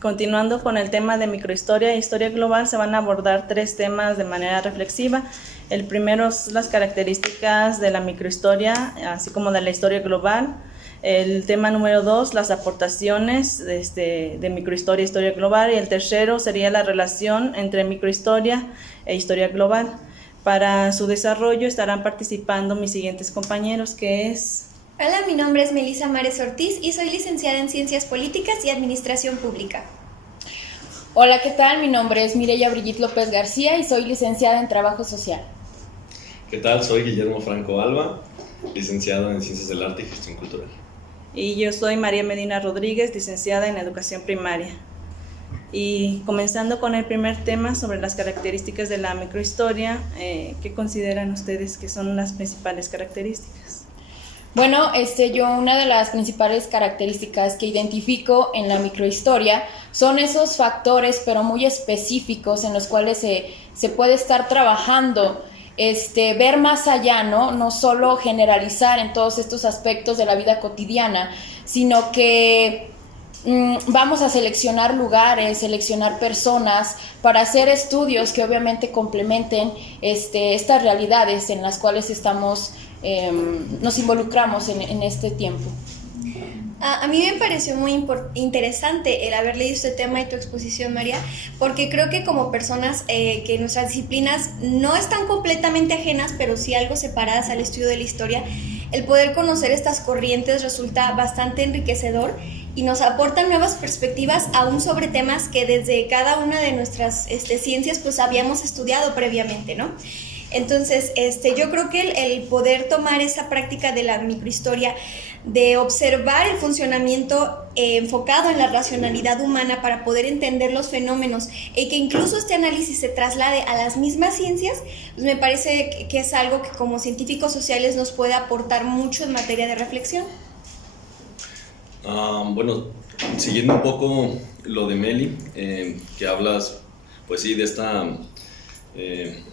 Continuando con el tema de microhistoria e historia global, se van a abordar 3 temas de manera reflexiva. El primero es las características de la microhistoria, así como de la historia global. El tema número 2, las aportaciones de microhistoria e historia global. Y el tercero sería la relación entre microhistoria e historia global. Para su desarrollo estarán participando mis siguientes compañeros, que es... Hola, mi nombre es Melissa Mares Ortiz y soy licenciada en Ciencias Políticas y Administración Pública. Hola, ¿qué tal? Mi nombre es Mireya Brigitte López García y soy licenciada en Trabajo Social. ¿Qué tal? Soy Guillermo Franco Alba, licenciado en Ciencias del Arte y Gestión Cultural. Y yo soy María Medina Rodríguez, licenciada en Educación Primaria. Y comenzando con el primer tema sobre las características de la microhistoria, ¿qué consideran ustedes que son las principales características? Bueno, yo una de las principales características que identifico en la microhistoria son esos factores, pero muy específicos, en los cuales se puede estar trabajando, ver más allá, ¿no? No solo generalizar en todos estos aspectos de la vida cotidiana, sino que vamos a seleccionar lugares, seleccionar personas para hacer estudios que obviamente complementen estas realidades en las cuales nos involucramos en este tiempo. A mí me pareció muy interesante el haber leído este tema y tu exposición, María, porque creo que como personas que nuestras disciplinas no están completamente ajenas, pero sí algo separadas al estudio de la historia, el poder conocer estas corrientes resulta bastante enriquecedor y nos aportan nuevas perspectivas aún sobre temas que desde cada una de nuestras ciencias pues habíamos estudiado previamente, ¿no? Entonces, yo creo que el poder tomar esa práctica de la microhistoria, de observar el funcionamiento enfocado en la racionalidad humana para poder entender los fenómenos y que incluso este análisis se traslade a las mismas ciencias, pues me parece que es algo que como científicos sociales nos puede aportar mucho en materia de reflexión. Bueno, siguiendo un poco lo de Meli, que hablas, pues sí, de esta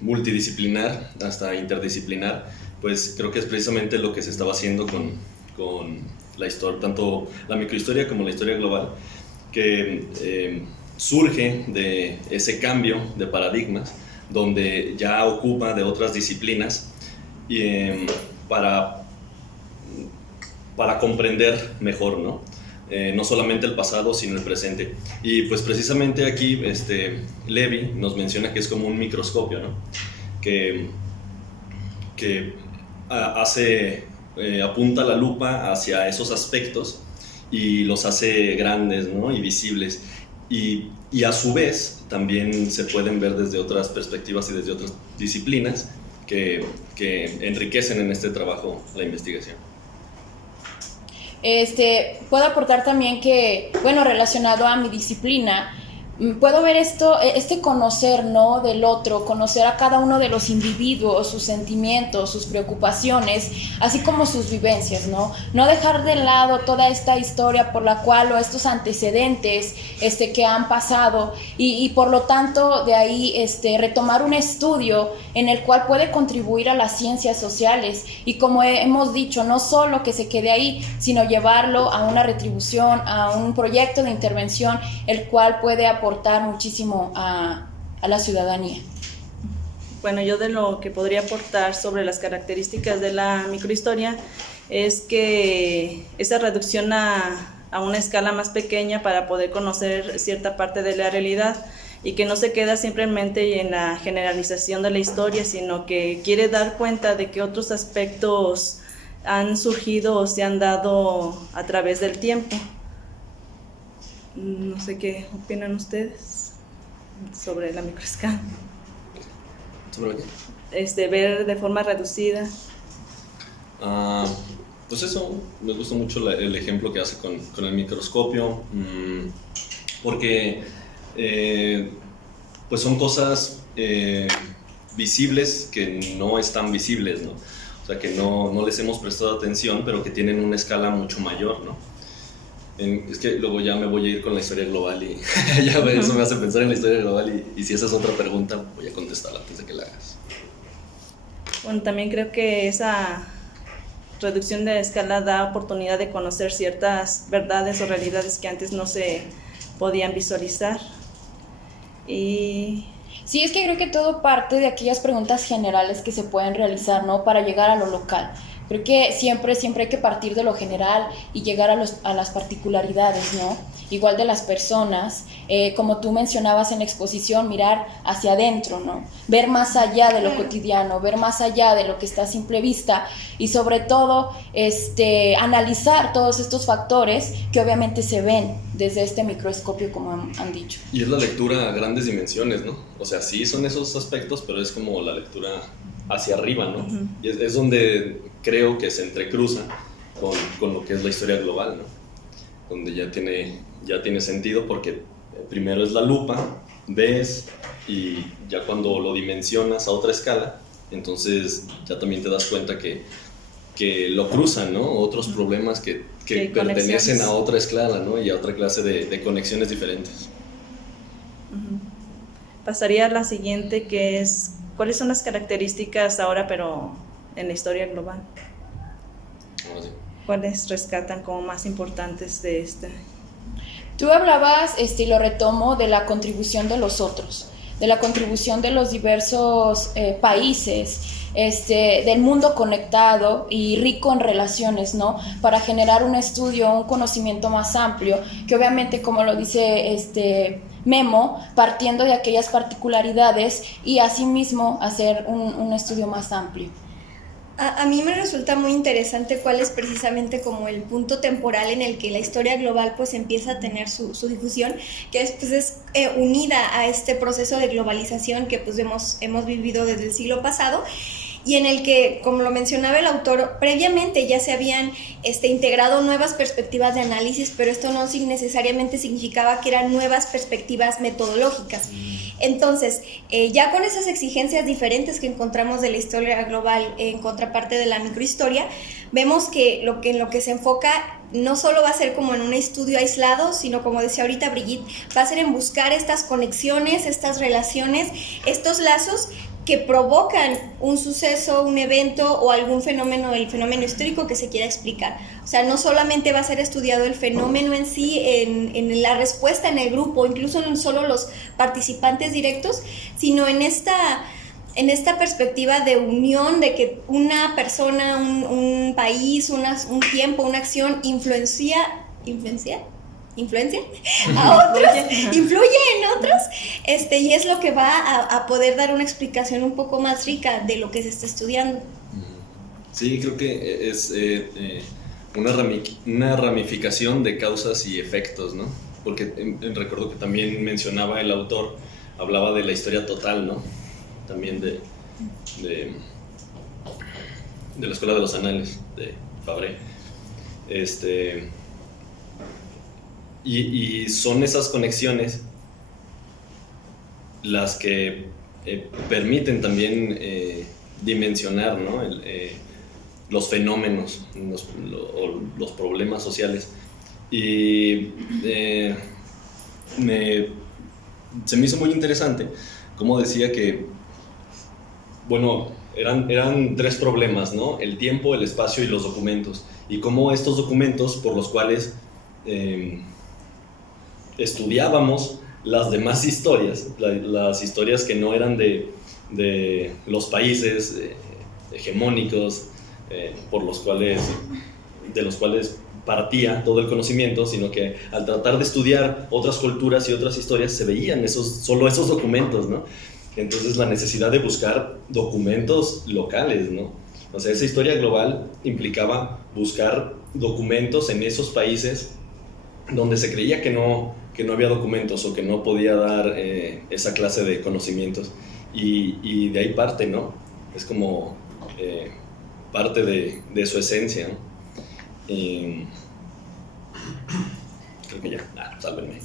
multidisciplinar hasta interdisciplinar, pues creo que es precisamente lo que se estaba haciendo con la historia, tanto la microhistoria como la historia global, que surge de ese cambio de paradigmas, donde ya ocupa de otras disciplinas para comprender mejor, ¿no? No solamente el pasado, sino el presente. Y pues precisamente aquí Levi nos menciona que es como un microscopio, ¿no? Que apunta la lupa hacia esos aspectos y los hace grandes, ¿no? Y visibles. Y a su vez también se pueden ver desde otras perspectivas y desde otras disciplinas que enriquecen en este trabajo la investigación. Puedo aportar también que, bueno, relacionado a mi disciplina, puedo ver conocer, ¿no? Del otro, conocer a cada uno de los individuos, sus sentimientos, sus preocupaciones, así como sus vivencias, ¿no? No dejar de lado toda esta historia por la cual, o estos antecedentes que han pasado, y por lo tanto de ahí retomar un estudio en el cual puede contribuir a las ciencias sociales, y como hemos dicho, no solo que se quede ahí, sino llevarlo a una retribución, a un proyecto de intervención, el cual puede aportar muchísimo a la ciudadanía. Bueno, yo de lo que podría aportar sobre las características de la microhistoria es que esa reducción a una escala más pequeña para poder conocer cierta parte de la realidad, y que no se queda simplemente en la generalización de la historia, sino que quiere dar cuenta de que otros aspectos han surgido o se han dado a través del tiempo. No sé qué opinan ustedes sobre la microescala. ¿Sobre qué? Ver de forma reducida. Pues eso, me gusta mucho el ejemplo que hace con el microscopio, porque pues son cosas visibles que no están visibles, ¿no? O sea, que no les hemos prestado atención, pero que tienen una escala mucho mayor, ¿no? Es que luego ya me voy a ir con la historia global y ya eso me hace pensar en la historia global, y si esa es otra pregunta, voy a contestarla antes de que la hagas. Bueno, también creo que esa reducción de escala da oportunidad de conocer ciertas verdades o realidades que antes no se podían visualizar. Y Sí, es que creo que todo parte de aquellas preguntas generales que se pueden realizar, ¿no? Para llegar a lo local. Creo que siempre hay que partir de lo general y llegar a las particularidades, ¿no? Igual de las personas, como tú mencionabas en la exposición, mirar hacia adentro, ¿no? Ver más allá de lo cotidiano, ver más allá de lo que está a simple vista y sobre todo analizar todos estos factores que obviamente se ven desde este microscopio, como han dicho. Y es la lectura a grandes dimensiones, ¿no? O sea, sí son esos aspectos, pero es como la lectura hacia arriba, ¿no? Uh-huh. Y es donde creo que se entrecruza con lo que es la historia global, ¿no? Donde ya tiene sentido, porque primero es la lupa, ves, y ya cuando lo dimensionas a otra escala, entonces ya también te das cuenta que lo cruzan, ¿no? Otros problemas que pertenecen a otra escala, ¿no? Y a otra clase de conexiones diferentes. Uh-huh. Pasaría a la siguiente, que es ¿cuáles son las características ahora, pero en la historia global? Sí. ¿Cuáles rescatan como más importantes de esta? Tú hablabas, y lo retomo, de la contribución de los otros, de la contribución de los diversos países, del mundo conectado y rico en relaciones, ¿no? Para generar un estudio, un conocimiento más amplio, que obviamente, como lo dice Memo, partiendo de aquellas particularidades y asimismo hacer un estudio más amplio. A mí me resulta muy interesante cuál es precisamente como el punto temporal en el que la historia global pues empieza a tener su difusión, que es unida a este proceso de globalización que pues hemos vivido desde el siglo pasado, y en el que, como lo mencionaba el autor, previamente ya se habían integrado nuevas perspectivas de análisis, pero esto no necesariamente significaba que eran nuevas perspectivas metodológicas. Entonces, ya con esas exigencias diferentes que encontramos de la historia global en contraparte de la microhistoria, vemos que en lo que se enfoca no solo va a ser como en un estudio aislado, sino, como decía ahorita Brigitte, va a ser en buscar estas conexiones, estas relaciones, estos lazos que provocan un suceso, un evento o algún fenómeno, el fenómeno histórico que se quiera explicar. O sea, no solamente va a ser estudiado el fenómeno en sí, en la respuesta en el grupo, incluso no solo los participantes directos, sino en esta perspectiva de unión, de que una persona, un país, un tiempo, una acción influencia a otros, influye en otros, y es lo que va a poder dar una explicación un poco más rica de lo que se está estudiando. Sí, creo que es una ramificación de causas y efectos, ¿no? Porque recuerdo que también mencionaba el autor, hablaba de la historia total, ¿no? También de la Escuela de los Anales de Fabre. Y son esas conexiones las que permiten también dimensionar, ¿no? Los fenómenos, los problemas sociales. Y se me hizo muy interesante cómo decía que, bueno, eran tres problemas, ¿no? El tiempo, el espacio y los documentos. Y cómo estos documentos por los cuales estudiábamos las demás historias, las historias que no eran de los países hegemónicos, de los cuales partía todo el conocimiento, sino que al tratar de estudiar otras culturas y otras historias se veían solo esos documentos, ¿no? Entonces la necesidad de buscar documentos locales, ¿no? O sea, esa historia global implicaba buscar documentos en esos países donde se creía que no había documentos o que no podía dar esa clase de conocimientos, y de ahí parte, ¿no? Es como parte de su esencia, ¿no? Creo que ya, sálvenme.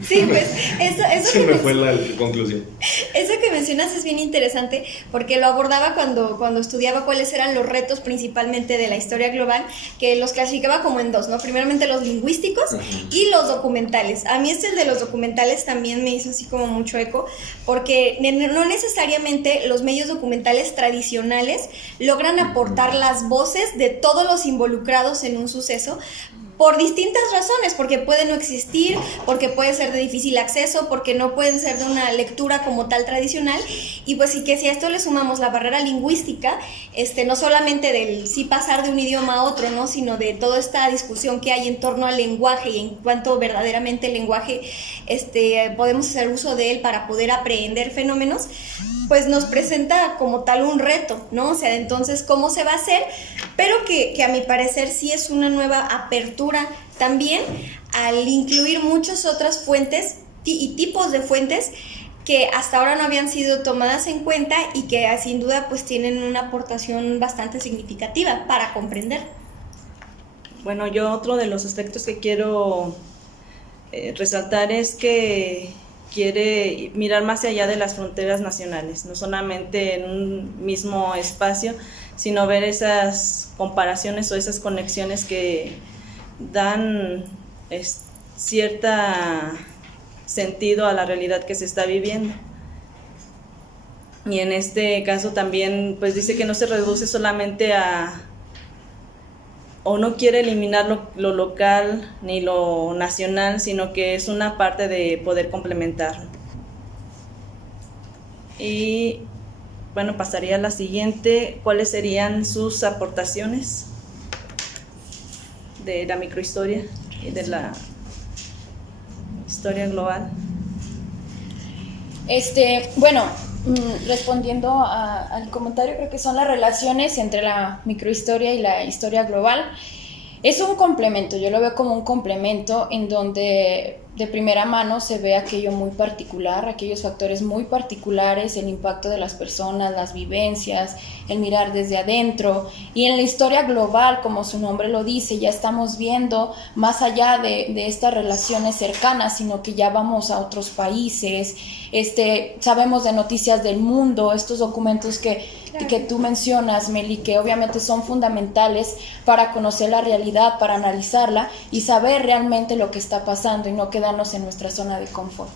Sí, pues eso se me fue la conclusión. Eso que mencionas es bien interesante, porque lo abordaba cuando estudiaba cuáles eran los retos principalmente de la historia global, que los clasificaba como en dos, ¿no? Primeramente los lingüísticos y los documentales. A mí el de los documentales también me hizo así como mucho eco, porque no necesariamente los medios documentales tradicionales logran aportar las voces de todos los involucrados en un suceso, por distintas razones, porque puede no existir, porque puede ser de difícil acceso, porque no pueden ser de una lectura como tal tradicional, y pues sí que si a esto le sumamos la barrera lingüística, no solamente del sí pasar de un idioma a otro, ¿no? Sino de toda esta discusión que hay en torno al lenguaje y en cuanto verdaderamente el lenguaje podemos hacer uso de él para poder aprehender fenómenos, pues nos presenta como tal un reto, ¿no? O sea, entonces, ¿cómo se va a hacer? Pero que a mi parecer sí es una nueva apertura también al incluir muchas otras fuentes y tipos de fuentes que hasta ahora no habían sido tomadas en cuenta y que sin duda pues tienen una aportación bastante significativa para comprender. Bueno, yo otro de los aspectos que quiero resaltar es que quiere mirar más allá de las fronteras nacionales, no solamente en un mismo espacio, sino ver esas comparaciones o esas conexiones que dan cierto sentido a la realidad que se está viviendo. Y en este caso también pues dice que no se reduce solamente o no quiere eliminar lo local ni lo nacional, sino que es una parte de poder complementarlo. Y bueno, pasaría a la siguiente. ¿Cuáles serían sus aportaciones de la microhistoria y de la historia global? Bueno, respondiendo al comentario, creo que son las relaciones entre la microhistoria y la historia global. Es un complemento, yo lo veo como un complemento en donde de primera mano se ve aquello muy particular, aquellos factores muy particulares, el impacto de las personas, las vivencias, el mirar desde adentro. Y en la historia global, como su nombre lo dice, ya estamos viendo más allá de estas relaciones cercanas, sino que ya vamos a otros países, sabemos de noticias del mundo, estos documentos que tú mencionas, Meli, que obviamente son fundamentales para conocer la realidad, para analizarla y saber realmente lo que está pasando y no quedarnos en nuestra zona de confort.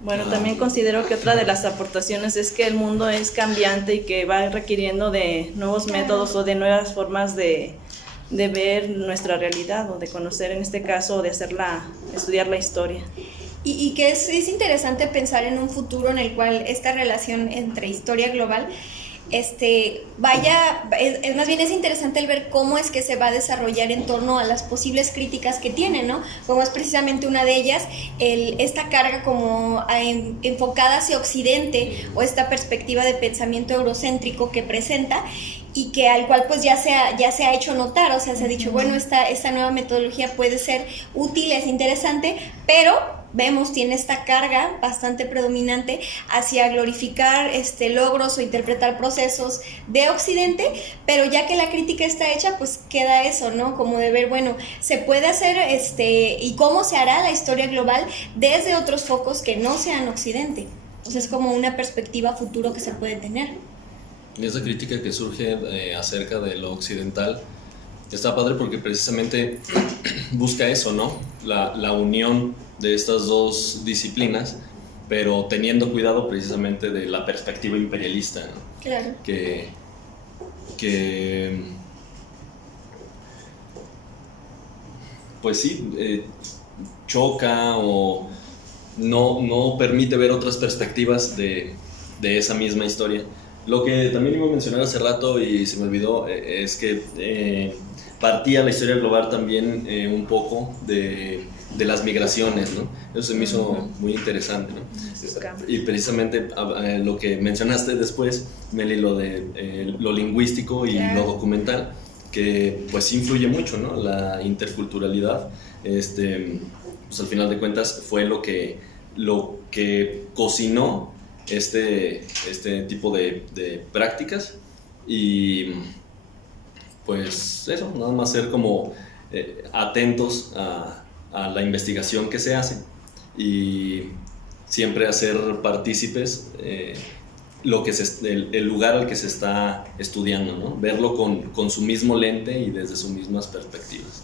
Bueno, también considero que otra de las aportaciones es que el mundo es cambiante y que va requiriendo de nuevos métodos o de nuevas formas de ver nuestra realidad o de conocer, en este caso, de estudiar la historia. Y que es interesante pensar en un futuro en el cual esta relación entre historia global más bien es interesante el ver cómo es que se va a desarrollar en torno a las posibles críticas que tiene, ¿no? Como es precisamente una de ellas, esta carga como enfocada hacia Occidente o esta perspectiva de pensamiento eurocéntrico que presenta y que al cual pues ya se ha hecho notar, o sea, se ha dicho, bueno, esta nueva metodología puede ser útil, es interesante, pero vemos, tiene esta carga bastante predominante hacia glorificar logros o interpretar procesos de Occidente, pero ya que la crítica está hecha, pues queda eso, ¿no? Como de ver, bueno, se puede hacer y cómo se hará la historia global desde otros focos que no sean Occidente. Entonces es como una perspectiva futuro que se puede tener. Y esa crítica que surge acerca de lo occidental está padre porque precisamente busca eso, ¿no? La unión de estas dos disciplinas, pero teniendo cuidado precisamente de la perspectiva imperialista, ¿no? Claro. Que pues sí, choca o no permite ver otras perspectivas de esa misma historia. Lo que también iba a mencionar hace rato y se me olvidó es que partía la historia global también un poco de las migraciones, ¿no? Eso se me hizo muy interesante, ¿no? Y precisamente lo que mencionaste después, Meli, lo de lo lingüístico y lo documental, que pues influye mucho, ¿no? La interculturalidad, pues al final de cuentas fue lo que cocinó este tipo de prácticas y pues eso, nada más ser como atentos a la investigación que se hace y siempre hacer partícipes el lugar al que se está estudiando, ¿no? Verlo con su mismo lente y desde sus mismas perspectivas.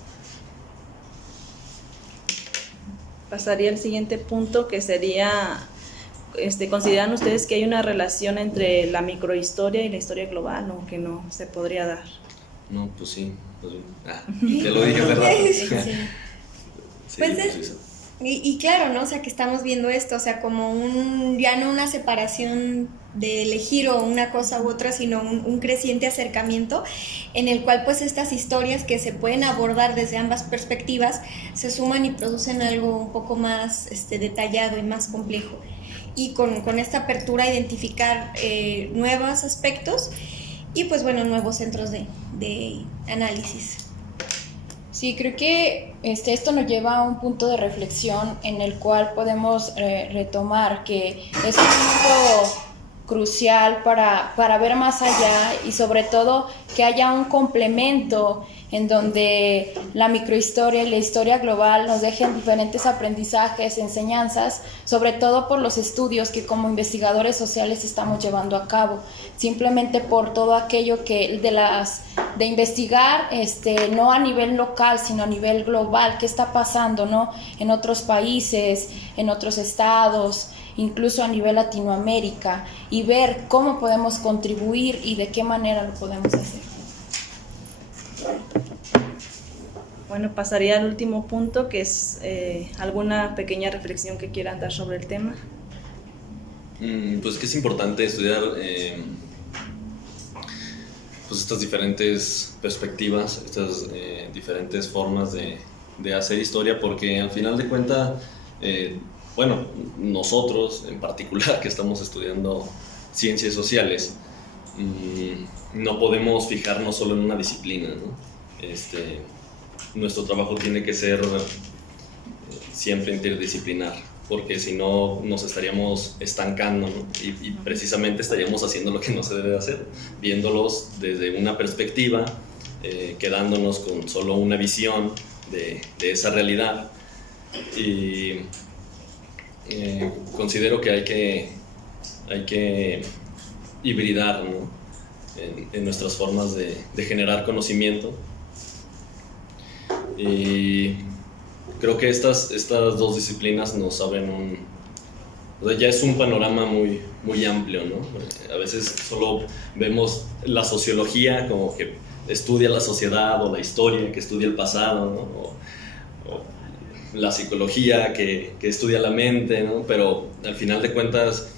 Pasaría al siguiente punto, que sería, ¿consideran ustedes que hay una relación entre la microhistoria y la historia global o que no se podría dar? No, pues sí. Te lo dije hace rato. Sí. Sí, Pues pues es- eso. Y claro, ¿no? O sea, que estamos viendo esto, o sea, como ya no una separación de elegir o una cosa u otra, sino un creciente acercamiento en el cual pues estas historias que se pueden abordar desde ambas perspectivas se suman y producen algo un poco más detallado y más complejo. Y con esta apertura a identificar nuevos aspectos y pues bueno, nuevos centros de análisis. Sí, creo que esto nos lleva a un punto de reflexión en el cual podemos retomar que es un punto crucial para ver más allá y sobre todo que haya un complemento en donde la microhistoria y la historia global nos dejen diferentes aprendizajes, enseñanzas, sobre todo por los estudios que como investigadores sociales estamos llevando a cabo, simplemente por todo aquello que de investigar no a nivel local, sino a nivel global, qué está pasando, ¿no? En otros países, en otros estados, incluso a nivel Latinoamérica, y ver cómo podemos contribuir y de qué manera lo podemos hacer. Bueno, pasaría al último punto, que es alguna pequeña reflexión que quieran dar sobre el tema. Pues que es importante estudiar pues estas diferentes perspectivas, estas diferentes formas de hacer historia, porque al final de cuentas, bueno, nosotros en particular que estamos estudiando ciencias sociales, no podemos fijarnos solo en una disciplina, ¿no? Nuestro trabajo tiene que ser siempre interdisciplinar, porque si no nos estaríamos estancando, ¿no? Y precisamente estaríamos haciendo lo que no se debe hacer, viéndolos desde una perspectiva, quedándonos con solo una visión de esa realidad. Y considero que hay que hibridar, ¿no? en nuestras formas de generar conocimiento. Y creo que estas dos disciplinas nos abren o sea, ya es un panorama muy, muy amplio, ¿no? A veces solo vemos la sociología como que estudia la sociedad, o la historia que estudia el pasado, ¿no? O la psicología que estudia la mente, ¿no? Pero al final de cuentas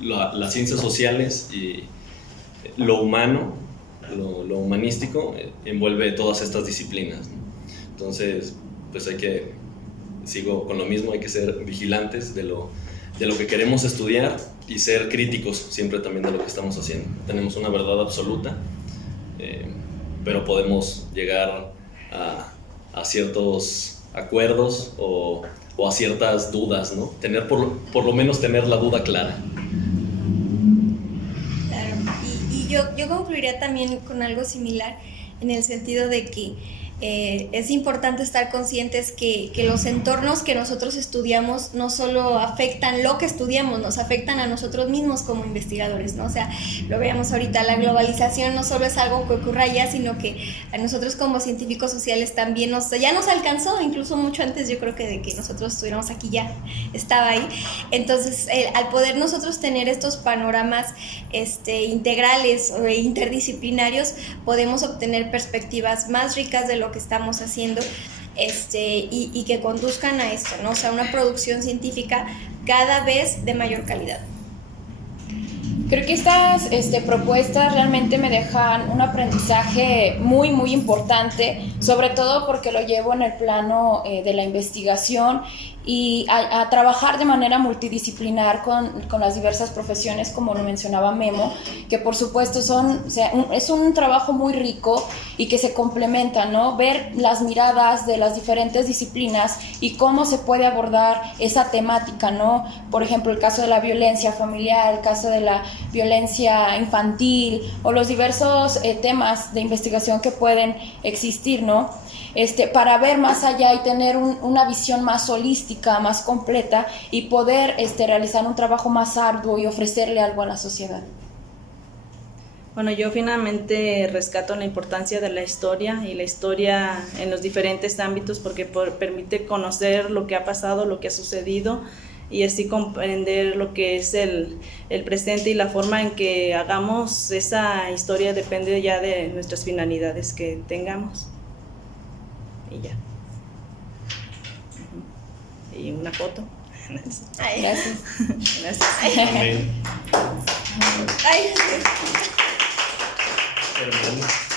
las ciencias sociales y lo humano, lo humanístico, envuelve todas estas disciplinas, ¿no? Entonces, pues sigo con lo mismo, hay que ser vigilantes de lo que queremos estudiar y ser críticos siempre también de lo que estamos haciendo. Tenemos una verdad absoluta, pero podemos llegar a ciertos acuerdos o a ciertas dudas, ¿no? Por lo menos tener la duda clara. Claro, y yo concluiría también con algo similar en el sentido de que es importante estar conscientes que los entornos que nosotros estudiamos no solo afectan lo que estudiamos, nos afectan a nosotros mismos como investigadores, ¿no? O sea, lo veamos ahorita, la globalización no solo es algo que ocurra allá, sino que a nosotros como científicos sociales también ya nos alcanzó, incluso mucho antes, yo creo que de que nosotros estuviéramos aquí ya estaba ahí. Entonces, al poder nosotros tener estos panoramas integrales o interdisciplinarios, podemos obtener perspectivas más ricas de lo que estamos haciendo y que conduzcan a esto, ¿no? O sea, una producción científica cada vez de mayor calidad. Creo que estas propuestas realmente me dejan un aprendizaje muy, muy importante, sobre todo porque lo llevo en el plano de la investigación y a trabajar de manera multidisciplinar con las diversas profesiones, como lo mencionaba Memo, que por supuesto es un trabajo muy rico y que se complementan, ¿no? Ver las miradas de las diferentes disciplinas y cómo se puede abordar esa temática, ¿no? Por ejemplo, el caso de la violencia familiar, el caso de la violencia infantil o los diversos temas de investigación que pueden existir, ¿no? Para ver más allá y tener una visión más holística, más completa y poder realizar un trabajo más arduo y ofrecerle algo a la sociedad. Bueno, yo finalmente rescato la importancia de la historia y la historia en los diferentes ámbitos porque permite conocer lo que ha pasado, lo que ha sucedido y así comprender lo que es el presente, y la forma en que hagamos esa historia depende ya de nuestras finalidades que tengamos. Y ya. Y una foto. Ay. Gracias. Gracias. Amén. Ay. Hermano.